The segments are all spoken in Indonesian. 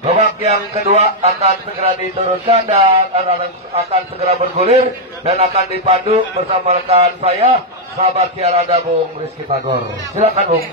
Babak yang kedua akan segera diturunkan dan akan segera bergulir dan akan dipandu bersama rekan saya, sahabat Kiarada Bung Rizky Tagor. Silakan Bung.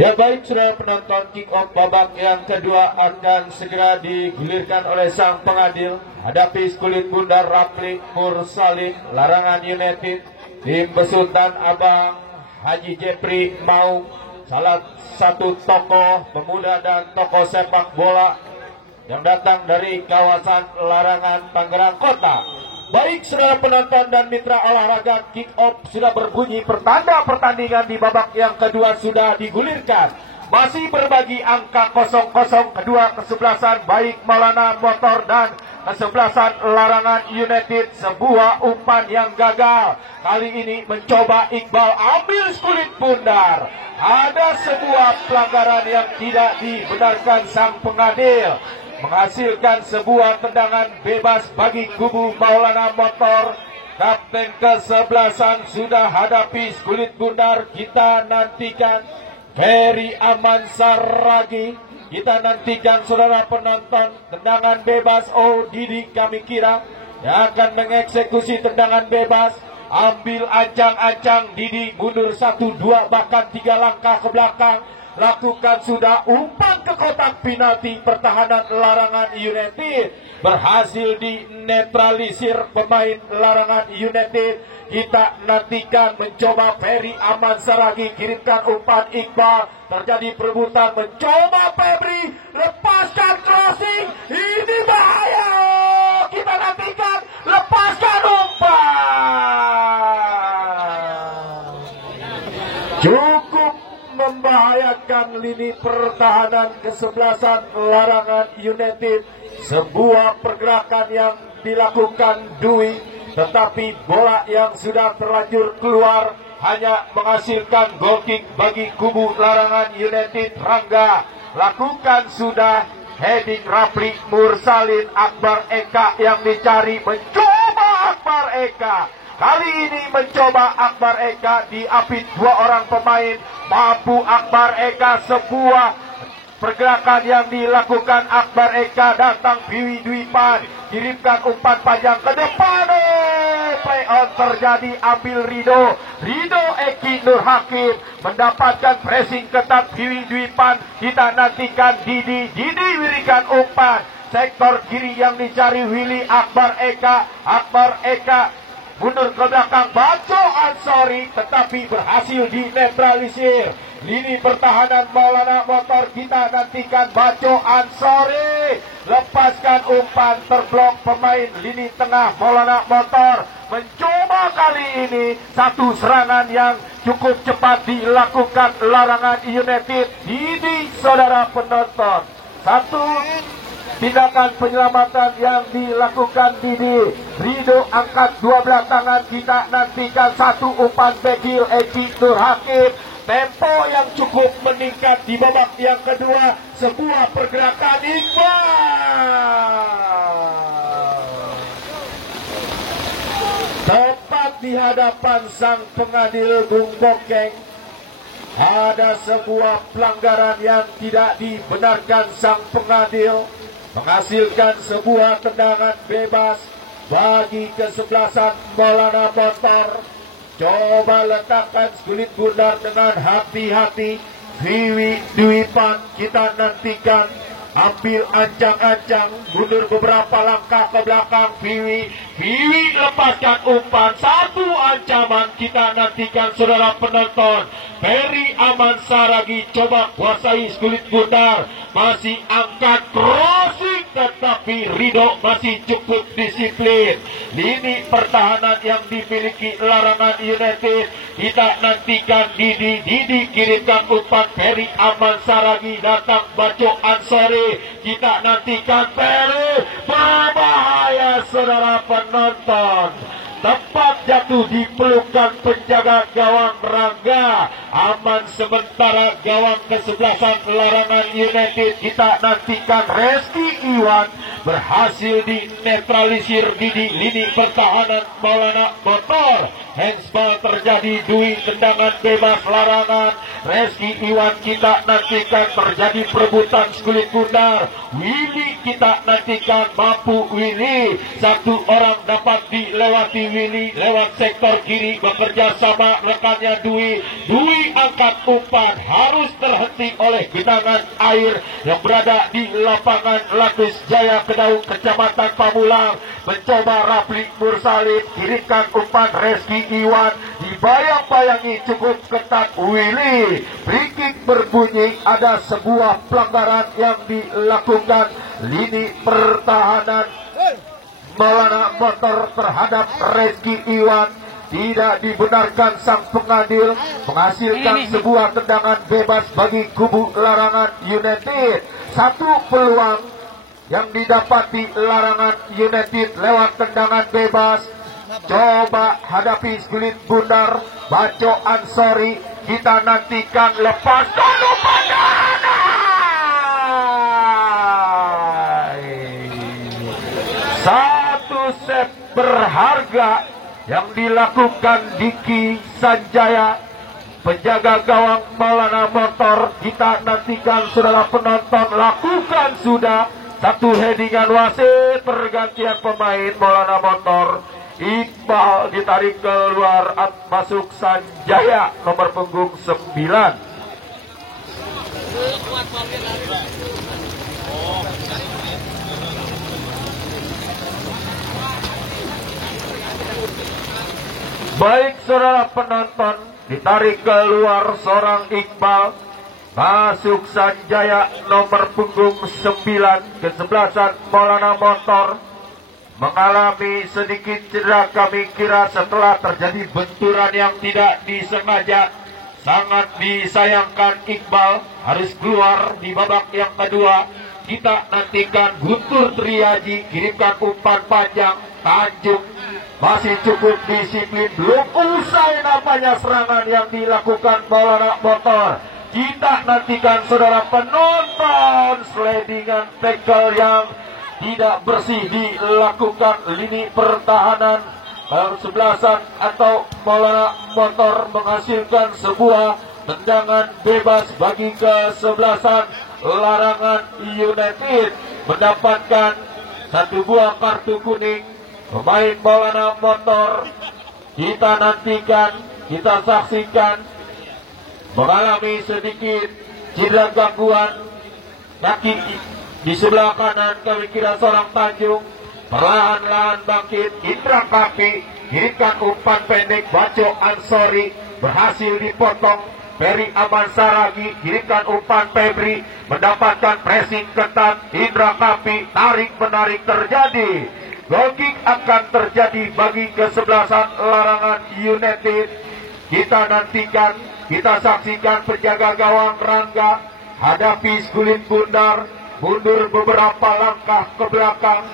Ya baik, saudara penonton, kick off babak yang kedua akan segera digulirkan oleh sang pengadil. Hadapi Kulit Bundar Rapli Mursalin Larangan United, tim besutan Abang Haji Jepri Mau, salah satu tokoh pemuda dan tokoh sepak bola yang datang dari kawasan Larangan, Tangerang Kota. Baik, saudara penonton dan mitra olahraga, kick off sudah berbunyi, pertanda pertandingan di babak yang kedua sudah digulirkan. Masih berbagi angka 0-0, kedua kesebelasan baik Maulana Motor dan kesebelasan Larangan United. Sebuah umpan yang gagal. Kali ini mencoba Iqbal ambil Kulit Bundar. Ada sebuah pelanggaran yang tidak dibenarkan sang pengadil, menghasilkan sebuah tendangan bebas bagi kubu Maulana Motor. Kapten kesebelasan sudah hadapi Kulit Bundar. Kita nantikan Ferry Aman Saragi. Kita nantikan saudara penonton tendangan bebas. Oh, Didi kami kira yang akan mengeksekusi tendangan bebas. Ambil ancang-ancang Didi, mundur 1, 2 bahkan 3 langkah ke belakang. Lakukan sudah umpan ke kotak penalti. Pertahanan Larangan United berhasil dinetralisir pemain Larangan United. Kita nantikan mencoba Ferry Aman Saragi, kirimkan umpan Iqbal. Terjadi perebutan, mencoba Febri, lepaskan crossing. Ini bahaya. Kita nantikan, lepaskan umpan. Cukup membahayakan lini pertahanan kesebelasan Larangan United. Sebuah pergerakan yang dilakukan Dwi, tetapi bola yang sudah terlanjur keluar hanya menghasilkan goal kick bagi kubu Larangan United. Rangga lakukan sudah heading Rapli Mursalin. Akbar Eka yang dicari, mencoba Akbar Eka. Kali ini mencoba Akbar Eka, diapit 2 orang pemain. Mampu Akbar Eka, sebuah pergerakan yang dilakukan Akbar Eka. Datang Biwi Dwipan, kirimkan umpan panjang ke depan. Play on terjadi, ambil Rido Eki Nur Hakim, mendapatkan pressing ketat Biwi Dwipan. Kita nantikan Didi berikan umpan sektor kiri yang dicari Willy. Akbar Eka mundur ke belakang, Baco Ansori, tetapi berhasil dinetralisir. Lini pertahanan Maulana Motor, kita nantikan Baco Ansori, lepaskan umpan, terblok pemain lini tengah Maulana Motor. Mencoba kali ini satu serangan yang cukup cepat dilakukan Larangan United. Ini saudara penonton, satu tindakan penyelamatan yang dilakukan Didi. Rido angkat 12 tangan. Kita nantikan satu umpan bekil Eki Nur Hakim. Tempo yang cukup meningkat di babak yang kedua. Sebuah pergerakan Iqbal tepat di hadapan sang pengadil Bung Bokeng. Ada sebuah pelanggaran yang tidak dibenarkan sang pengadil, menghasilkan sebuah tendangan bebas bagi kesebelasan Maulana Motor. Coba letakkan Kulit Bundar dengan hati-hati. Viwi Dwipan kita nantikan, ambil ancang-ancang, mundur beberapa langkah ke belakang. Viwi lepaskan umpan, satu ancaman. Kita nantikan saudara penonton. Ferry Aman Saragi coba kuasai Kulit Bundar, masih angkat crossing, tetapi Rido masih cukup disiplin. Lini pertahanan yang dimiliki Larangan United. Kita nantikan Didi kirimkan umpan Ferry Aman Saragi, datang Baco Ansori. Kita nantikan Ferry, berbahaya saudara penonton. Tepat jatuh di pelukan penjaga gawang Rangga. Aman sementara gawang kesebelasan Larangan United. Kita nantikan Reski Iwan berhasil dinetralisir di lini pertahanan Maulana Motor. handsball terjadi. Dwi tendangan bebas larangan. Reski Iwan kita nantikan terjadi perebutan Skulit Bundar. Willy kita nantikan mampu Willy. Satu orang dapat dilewati Willy lewat sektor kiri bekerja sama rekannya Dwi. Dwi angkat umpan harus terhenti oleh genangan air yang berada di lapangan Lapis Jaya Kedaung Kecamatan Pamulang. Mencoba Rapli Mursalin, kirimkan umpan Reski Iwan, dibayang-bayangi cukup ketat Willy. Free kick berbunyi, ada sebuah pelanggaran yang dilakukan lini pertahanan Maulana Motor terhadap Reski Iwan. Tidak dibenarkan sang pengadil, menghasilkan sebuah tendangan bebas bagi kubu Larangan United. Satu peluang yang didapati Larangan United lewat tendangan bebas. Coba hadapi Skulit Bundar. Baco Ansori kita nantikan, lepas dulu satu set berharga yang dilakukan Diki Sanjaya, penjaga gawang Maulana Motor. Kita nantikan saudara penonton, lakukan sudah satu headingan wasit. Pergantian pemain Maulana Motor. Iqbal ditarik keluar, masuk Sanjaya nomor punggung 9. Baik saudara penonton, ditarik keluar seorang Iqbal, masuk Sanjaya nomor punggung 9. Kesebelasan Maulana Motor mengalami sedikit cedera. Kami kira setelah terjadi benturan yang tidak disengaja. Sangat disayangkan Iqbal harus keluar di babak yang kedua. Kita nantikan Guntur Triaji, kirimkan umpan panjang. Tanjung masih cukup disiplin, belum usai namanya serangan yang dilakukan Maulana Motor. Kita nantikan saudara penonton, slidingan tackle yang tidak bersih dilakukan lini pertahanan kesebelasan atau Maulana Motor, menghasilkan sebuah tendangan bebas bagi kesebelasan Larangan United, mendapatkan satu buah kartu kuning. Pemain Maulana Motor kita nantikan, kita saksikan mengalami sedikit cedera gangguan kaki di sebelah kanan. Kami kira seorang Tanjung, perlahan-lahan bangkit. Indra Kapi kirimkan umpan pendek, Baco Ansori berhasil dipotong. Peri Aman Saragi kirimkan umpan Febri, mendapatkan pressing ketat. Indra Kapi tarik-menarik terjadi. Goal kick akan terjadi bagi kesebelasan Larangan United. Kita nantikan, kita saksikan penjaga gawang Rangga hadapi Skulit Bundar, mundur beberapa langkah ke belakang,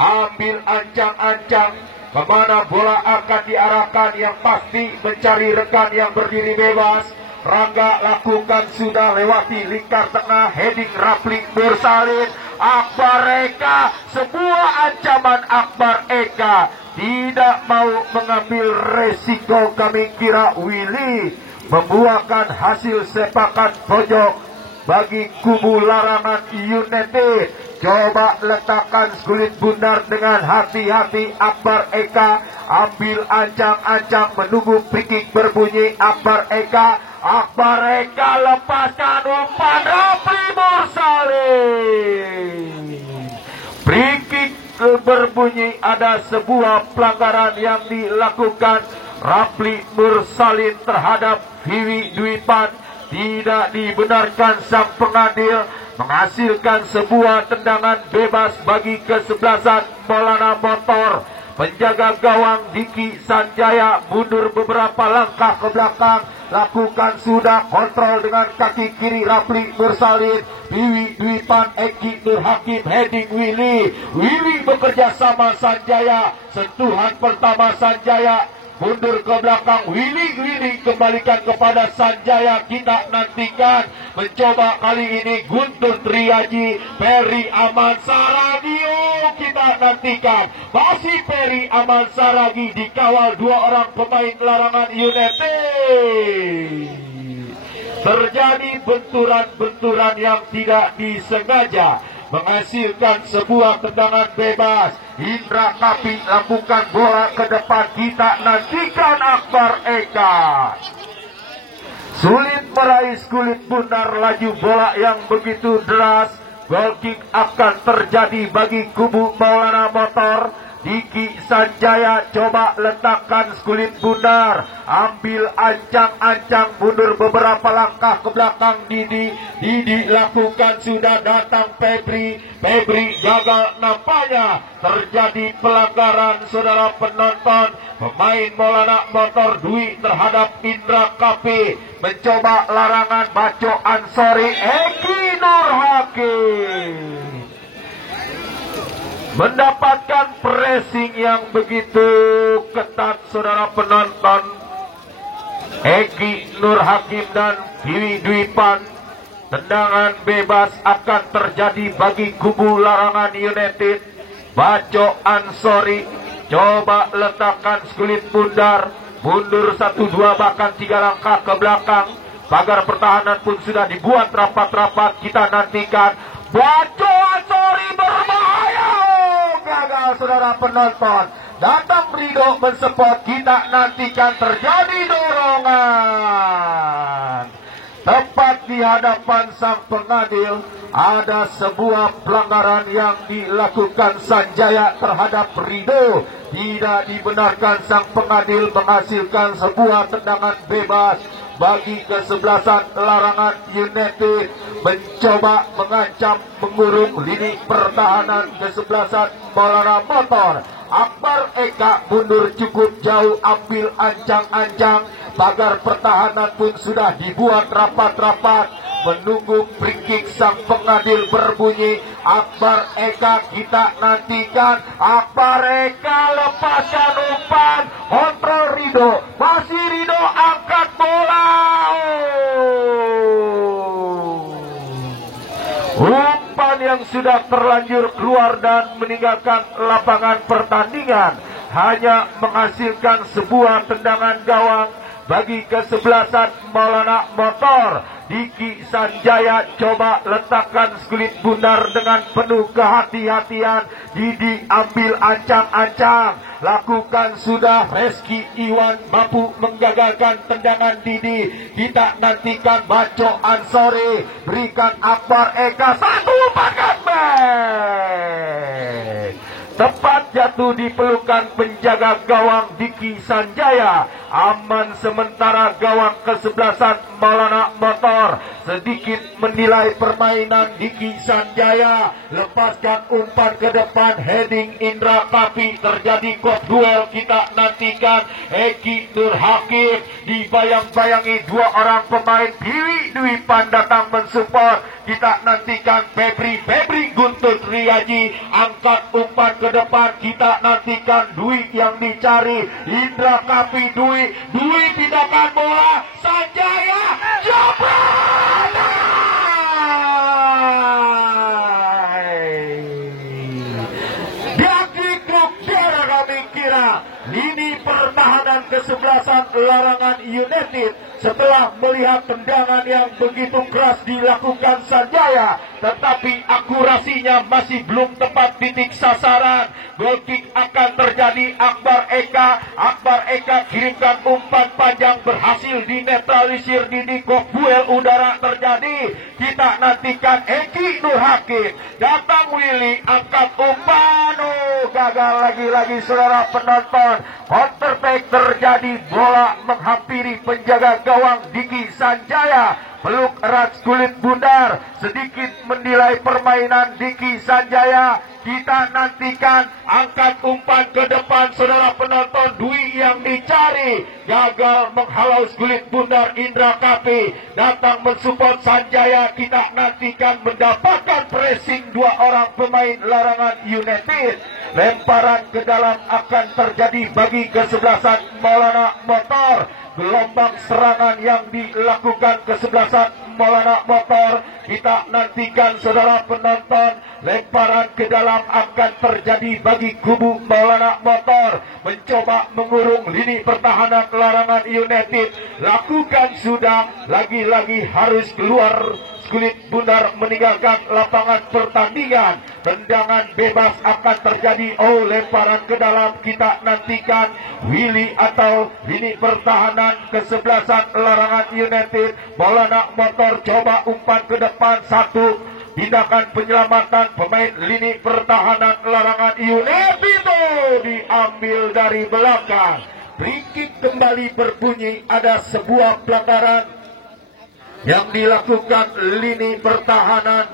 ambil ancang-ancang kemana bola akan diarahkan, yang pasti mencari rekan yang berdiri bebas. Rangga lakukan sudah, lewati lingkar tengah, heading Rapli Mursalin. Akbar Eka, sebuah ancaman Akbar Eka, tidak mau mengambil resiko. Kami kira Willy membuahkan hasil sepakan pojok bagi kubu Larangan United. Coba letakkan Skulit Bundar dengan hati-hati. Akbar Eka ambil ancang-ancang, menunggu free kick berbunyi. Akbar Eka lepaskan umpan Rapli Mursalin. Free kick berbunyi, ada sebuah pelanggaran yang dilakukan Rapli Mursalin terhadap Vivi Dwipan. Tidak dibenarkan sang pengadil, menghasilkan sebuah tendangan bebas bagi kesebelasan Maulana Motor. Penjaga gawang Diki Sanjaya mundur beberapa langkah ke belakang, lakukan sudah, kontrol dengan kaki kiri Rapli Mursalin. Vivi Dwipan, Eki Nur Hakim, heading Willy. Willy bekerja sama Sanjaya, sentuhan pertama Sanjaya mundur ke belakang, Willy kembalikan kepada Sanjaya. Kita nantikan mencoba kali ini Guntur Triaji, Peri Aman Saragi. Kita nantikan masih Peri Aman Saragi dikawal dua orang pemain Larangan United. Terjadi benturan-benturan yang tidak disengaja menghasilkan sebuah tendangan bebas. Indra Kapi lakukan bola ke depan. Kita nantikan Akbar Eka sulit meraih kulit bundar. Laju bola yang begitu deras. Goal kick akan terjadi bagi kubu Maulana Motor. Diki Sanjaya coba letakkan kulit bundar, ambil ancang-ancang, mundur beberapa langkah ke belakang. Didi lakukan, sudah datang Febri gagal. Nampaknya terjadi pelanggaran, saudara penonton. Pemain Maulana Motor Dwi terhadap Indra Kapi, mencoba larangan Baco Ansori. Eki Nur Hakim mendapatkan pressing yang begitu ketat, saudara penonton. Eki Nur Hakim dan Dwi Dwipan. Tendangan bebas akan terjadi bagi kubu Larangan United. Baco Ansori coba letakkan kulit bundar, mundur 1-2 bahkan 3 langkah ke belakang. Pagar pertahanan pun sudah dibuat rapat-rapat. Kita nantikan Baco Ansori berbahaya. Gagal, saudara penonton. Datang Rido mensupport. Kita nantikan terjadi dorongan. Tepat di hadapan sang pengadil ada sebuah pelanggaran yang dilakukan Sanjaya terhadap Rido. Tidak dibenarkan, sang pengadil menghasilkan sebuah tendangan bebas bagi kesebelasan Larangan United. Mencoba mengancam mengurung lini pertahanan kesebelasan Maulana Motor. Akbar Eka mundur cukup jauh, ambil ancang-ancang. Pagar pertahanan pun sudah dibuat rapat-rapat, menunggu free kick sang pengadil berbunyi. Akbar Eka kita nantikan. Akbar Eka lepaskan umpan, kontrol Rido, masih Rido angkat bola. Umpan yang sudah terlanjur keluar dan meninggalkan lapangan pertandingan hanya menghasilkan sebuah tendangan gawang bagi kesebelasan Maulana Motor. Diki Sanjaya coba letakkan kulit bundar dengan penuh kehati-hatian. Didi ambil ancang-ancang, lakukan sudah. Reski Iwan mampu menggagalkan tendangan Didi. Kita nantikan Baco Ansori, berikan Akbar Eka, satu paket back. Tepat jatuh di pelukan penjaga gawang Diki Sanjaya. Aman sementara gawang kesebelasan Maulana Motor. Sedikit menilai permainan Diki Sanjaya. Lepaskan umpan ke depan, heading Indra Kapi. Terjadi court duel. Kita nantikan Eki Nur Hakim dibayang-bayangi dua orang pemain. Dwi Pan datang mensupport. Kita nantikan Febri Guntur Triaji angkat umpan ke depan. Kita nantikan Dwi yang dicari. Indra Kapi, Dwi pindahkan bola. Sanjaya jebret. Diagrikuk darah kami kira lini pertahanan kesebelasan Larangan United setelah melihat tendangan yang begitu keras dilakukan Sanjaya, tetapi akurasinya masih belum tepat titik sasaran. Goal kick akan terjadi. Akbar Eka kirimkan umpan panjang, berhasil dinetralisir. Didi duel udara terjadi. Kita nantikan Eki Nur Hakim, datang Willy, angkat umpan. Gagal lagi-lagi, saudara penonton. Counterback terjadi, bola menghampiri penjaga gawang Diki Sanjaya. Peluk erat kulit bundar, sedikit menilai permainan Diki Sanjaya. Kita nantikan angkat umpan ke depan, saudara penonton. Dwi yang dicari, gagal menghalau kulit bundar Indra Kapi. Datang mensupport Sanjaya. Kita nantikan mendapatkan pressing dua orang pemain Larangan United. lemparan ke dalam akan terjadi bagi kesebelasan Maulana Motor. Gelombang serangan yang dilakukan kesebelasan Maulana Motor, kita nantikan saudara penonton. Lemparan ke dalam akan terjadi bagi kubu Maulana Motor, mencoba mengurung lini pertahanan Larangan United. Lakukan sudah, lagi-lagi harus keluar Kulit Bundar meninggalkan lapangan pertandingan. Tendangan bebas akan terjadi. Oh, lemparan ke dalam, kita nantikan Willy atau lini pertahanan kesebelasan Larangan United. Maulana Motor coba umpan ke depan, satu tindakan penyelamatan pemain lini pertahanan Larangan United itu diambil dari belakang. Free kick kembali berbunyi. Ada sebuah pelanggaran yang dilakukan lini pertahanan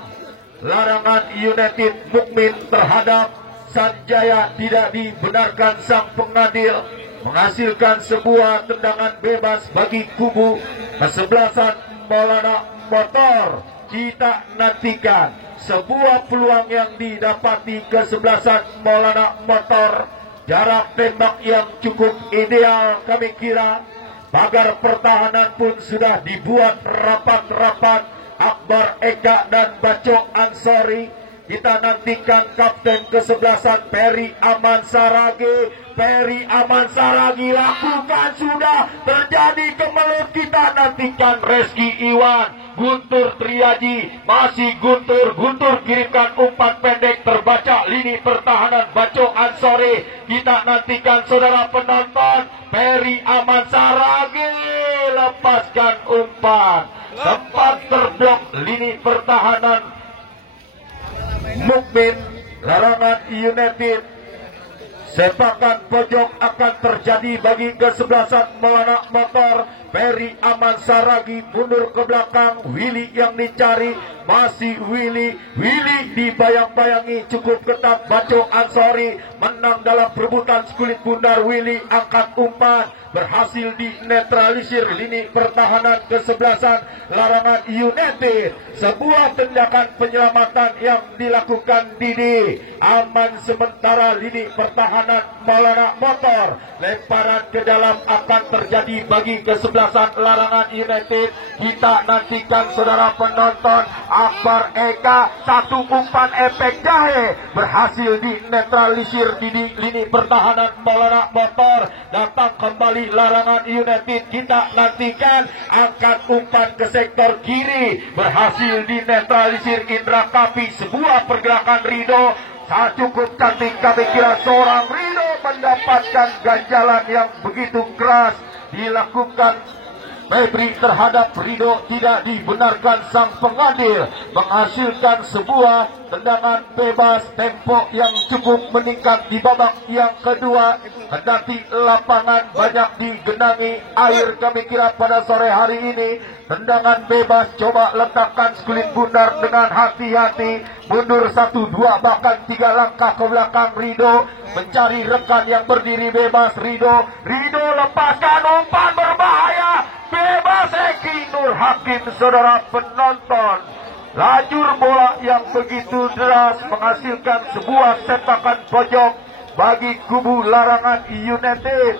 Larangan United Mukmin terhadap Sanjaya. Tidak dibenarkan sang pengadil, menghasilkan sebuah tendangan bebas bagi kubu kesebelasan Maulana Motor. Kita nantikan sebuah peluang yang didapati kesebelasan Maulana Motor. Jarak tembak yang cukup ideal kami kira. Pagar pertahanan pun sudah dibuat rapat-rapat. Akbar Eka dan Baco Ansori. Kita nantikan kapten kesebelasan Peri Aman Saragi. Peri Aman Saragi lakukan sudah, terjadi kemelut. Kita nantikan Reski Iwan, Guntur Triaji, masih Guntur kirimkan umpan pendek, terbaca lini pertahanan Baco Ansori. Kita nantikan saudara penonton, Peri Aman Saragi lepaskan umpan, sempat terblok lini pertahanan Mukmin Larangan United. Sepakan pojok akan terjadi bagi kesebelasan Maulana Motor. Peri Aman Saragi mundur ke belakang. Willy yang dicari, masih Willy. Willy dibayang-bayangi cukup ketat. Baco Ansori menang dalam perebutan Kulit Bundar. Willy angkat umpan, berhasil dinetralisir lini pertahanan kesebelasan Larangan United. Sebuah tindakan penyelamatan yang dilakukan Didi. Aman sementara lini pertahanan Maulana Motor. Lemparan ke dalam akan terjadi bagi kesebelasan Larangan United. Kita nantikan saudara penonton, Akbar Eka, satu umpan efek jahe berhasil dinetralisir di lini pertahanan Maulana Motor. Datang kembali Larangan United. Kita nantikan angkat umpan ke sektor kiri, berhasil dinetralisir Indra Kapi. Sebuah pergerakan Rido cukup cantik kami kira. Seorang Rido mendapatkan ganjalan yang begitu keras dilakukan Febri terhadap Rido. Tidak dibenarkan sang pengadil, menghasilkan sebuah tendangan bebas. Tempo yang cukup meningkat di babak yang kedua. Kendati lapangan banyak digenangi air kami kira pada sore hari ini. Tendangan bebas, coba letakkan Kulit Bundar dengan hati-hati. Mundur 1, 2 bahkan 3 langkah ke belakang. Rido mencari rekan yang berdiri bebas. Rido lepaskan umpan berbahaya. Bebas Eki Nur Hakim saudara penonton. Lajur bola yang begitu deras menghasilkan sebuah sepakan pojok bagi kubu Larangan United.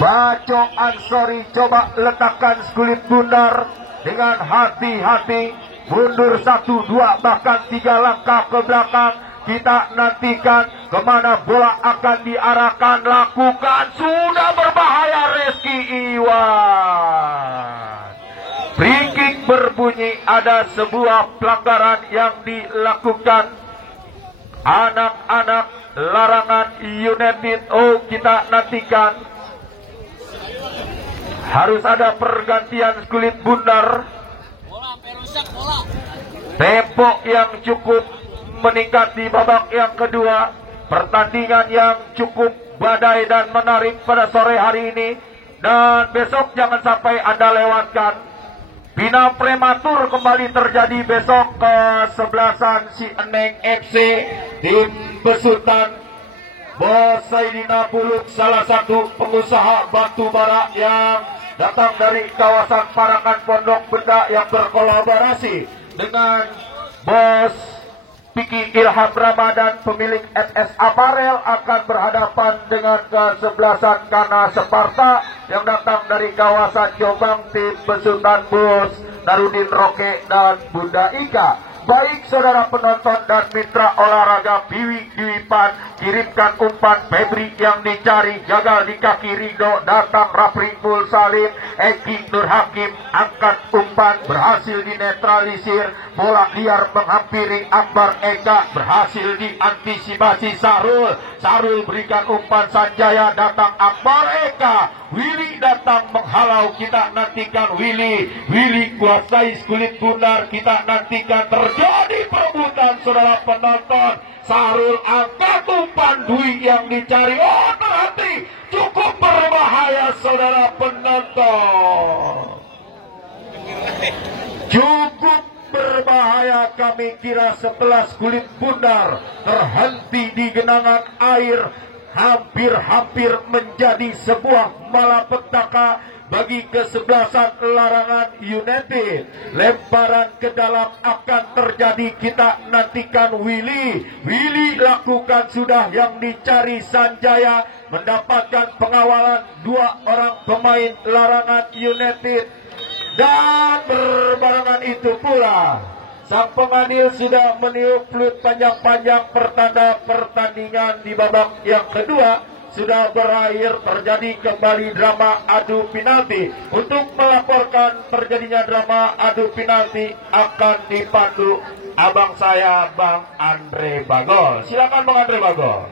Baco Ansori coba letakkan Kulit Bundar dengan hati-hati. Mundur 1, 2 bahkan 3 langkah ke belakang. Kita nantikan kemana bola akan diarahkan. Lakukan sudah berbahaya Reski Iwan. Free kick berbunyi. Ada sebuah pelanggaran yang dilakukan anak-anak Larangan United. Oh, kita nantikan harus ada pergantian Kulit Bundar. Tempo yang cukup meningkat di babak yang kedua. Pertandingan yang cukup badai dan menarik pada sore hari ini. Dan besok jangan sampai Anda lewatkan. Bina prematur kembali terjadi besok ke sebelasan si Eneng FC. Tim besutan Bos Saidina Buluk, salah satu pengusaha batu bara yang datang dari kawasan Parakan Pondok Benda, yang berkolaborasi dengan Bos Vicky Ilham Ramadan pemilik SS Aparel akan berhadapan dengan kesebelasan Kana Separta yang datang dari kawasan Jombang, tim besutan Bos Narudin Roke dan Bunda Ika. Baik saudara penonton dan mitra olahraga, Biwi Dwipan kirimkan umpan Febri yang dicari, gagal di kaki Rido, datang Rafli Mul Salim, Eki Nur Hakim angkat umpan, berhasil dinetralisir, bola liar menghampiri Akbar Eka, berhasil diantisipasi Sarul berikan umpan Sanjaya, datang Akbar Eka, Willy datang menghalau, kita nantikan Willy kuasai kulit bundar, kita nantikan terjadi perebutan saudara penonton. Sarul angkat umpan, Dwi yang dicari, oh terhenti, cukup berbahaya saudara penonton, cukup berbahaya. Kami kira 11 kulit bundar terhenti di genangan air, hampir menjadi sebuah malapetaka bagi kesebelasan Larangan United. Lemparan ke dalam akan terjadi, kita nantikan Willy lakukan sudah, yang dicari Sanjaya, mendapatkan pengawalan 2 orang pemain Larangan United. Dan berbarengan itu pula sang pengadil sudah meniup flut panjang-panjang pertanda pertandingan di babak yang kedua sudah berakhir. Terjadi kembali drama adu penalti. Untuk melaporkan terjadinya drama adu penalti akan dipandu abang saya, Bang Andre Bagol. Silakan Bang Andre Bagol.